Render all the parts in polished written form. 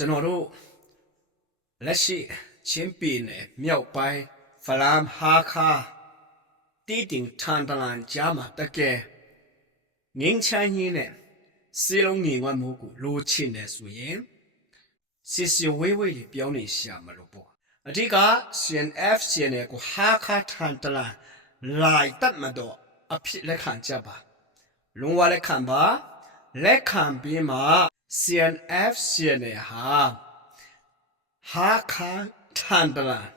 ကျွန်တော်တို့လက်ရှိချင်းပြည်နယ်မြောက်ပိုင်းဖလမ်ဟာခါတီတင်ထန်တလန်ကြားမှာတကယ်ငင်းချမ်းကြီးနဲ့စီလုံးငင်ဝတ်မှုကိုလိုချင်တယ်ဆိုရင်စစ်စဝေးဝေးလေးပြောင်းနေရှာမလို့ပေါ့အဓိက CNF ကိုဟာခါထန်တလန်လိုက်တတ်မတော့အဖြစ်လက်ခံကြပါလုံးဝလက်ခံပါလက်ခံပြီးမှ CNF ဟာခါထန်တလန်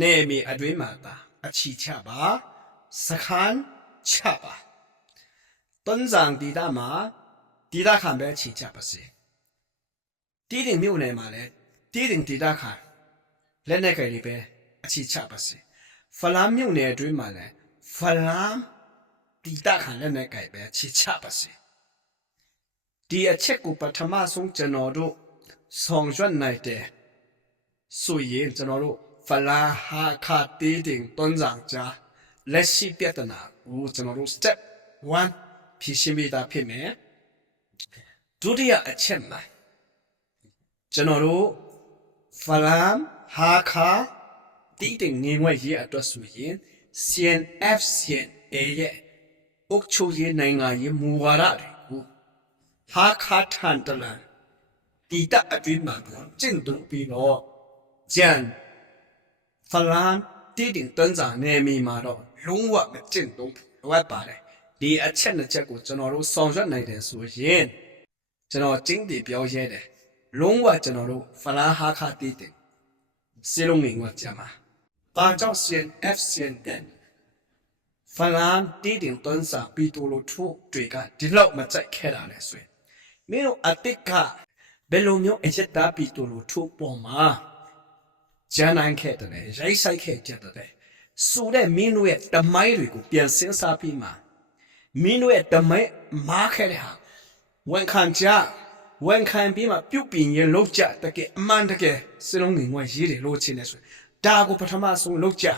နေမီအတွင်းမှာတာအချီချပါစခန်းချပါတွန်းဆောင်ဒီတာမှာဒီတာခံပဲချီချပါစေတီးတင်မြို့နယ်မှာလဲတီးတင်ဒီတာခံလက်နဲ့ကြိုင်လေးပဲအချီချပါစေဖလမ်မြို့နယ်အတွင်းမှာလဲဖလမ်ဒီတာခံလက်နဲ့ကြိုင်ပဲချီချပါစေဒီအချက်ကိုပထမဆုံးကျွန်တော်တို့ဆောင်ရွက်နိုင်တယ်ဆိုရင်ကျွန်တော်တို့ဖလာဟာခါတီးတင်တွန်းဆောင်ကြလက်ရှိပြဿနာကိုကျွန်တော်တို့ step 1ဖြေရှင်းပေးတာဖြစ်မယ်ဒုတိယအချက်မှာကျွန်တော်တို့ဖလမ်ဟာခါတီးတင်ငင်ဝဲရေးအတွက်ဆိုရင် CNF ရဲ့အုပ်ချုပ်ရေးနိုင်ငံရေးမူဝါဒတွေကိုဟာခါထန်တလန်တီတာအတွင်းမှာကျင့်သုံးပြီးတော့ကျန်ဖလန်တီတင်တွန်းဆောင်နေမိမှာတော့လုံးဝမကျင့်သုံးလိုအပ်ပါတယ်ဒီအချက်နှစ်ချက်ကိုကျွန်တော်တို့ဆောင်ရွက်နိုင်တယ်ဆိုရင်ကျွန်တော်ကျင်းတည်ပြောရဲတယ်လုံးဝကျွန်တော်တို့ဖလန်ဟာခါတီတင်စီလုံးငင်ဝကြမှာပါကြောင့် CNF ဖလန်တီတင်တွန်းဆောင်ပြီးတူလို့ထို့တွေကဒီလောက်မကြိုက်ခဲ့တာလဲဆိုရင်မင်းတို့အတိတ်ကဘယ်လိုမျိုးအချက်သားပြီးတူလို့ထို့ပေါ်မှာကျန်နိုင်ခဲ့တယ်ရိုက်ဆိုင်ခဲ့ကြတယ်ဆိုတဲ့မင်းတို့ရဲ့တမိုင်းတွေကိုပြန်စဉ်းစားပြီးမှမင်းတို့ရဲ့တမိုင်းမားခဲ့တဲ့ဟာဝန်ခံကြဝန်ခံပြီးမှပြုတ်ပြင်ရလောက်ကြတကယ်အမှန်တကယ်စလုံးငင်ဝရေးတယ်လို့ချင်းနေဆိုဒါကိုပထမဆုံးလောက်ကြ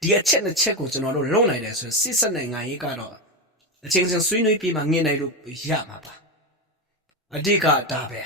ဒီအချက်နှစ်ချက်ကိုကျွန်တော်တို့လုံနိုင်တယ်ဆိုရင်စစ်ဆက်နိုင်ငံရေးကတော့အချင်းချင်းဆွေးနွေးပြီးမှငင်နိုင်လို့ရမှာပါအဓိကဒါပဲ